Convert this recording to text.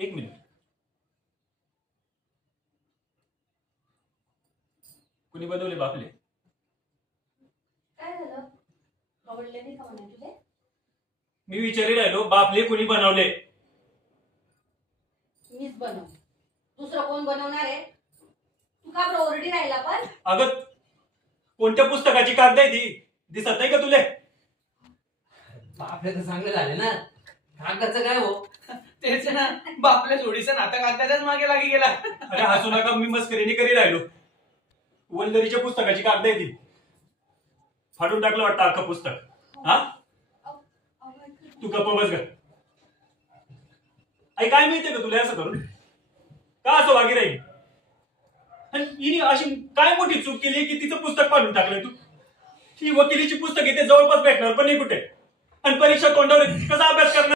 एक मिनिट. कुणी बनवले बापले? काय झालं? आवडले नाही का म्हणे तुले? मी विचारी राहिलो, बापले कुणी बनवले? मीच बनव. दुसरं कोण बनवणार आहे? तू का बरं ओरडी राहिला पण? अगं कोणत्या पुस्तकाची कागद आहे ती? दिसत नाही का तुले? बापरे तर चांगले झाले ना. कागदाचं काय हो? तेच ना, बापल्या जोडीचा नाता कागदाच्याच मागे लागी गेला. अरे हसू नका, मी मस्करीने करी राहिलो. वल्लरीच्या पुस्तकाची कागद आहे ती. फाडून टाकलं वाटतं अख्खं पुस्तक. हा, तू गप्प बस ग. आई काय माहितीये का तुला असं करून? का असं वागी राहील? आणि हिने अशी काय मोठी चूक केली की तिचं पुस्तक फाडून टाकलंय तू? ही वकिलीची पुस्तक इथे जवळपास भेटणार पण नाही कुठे. आणि परीक्षा तोंडावर कसा अभ्यास करणार?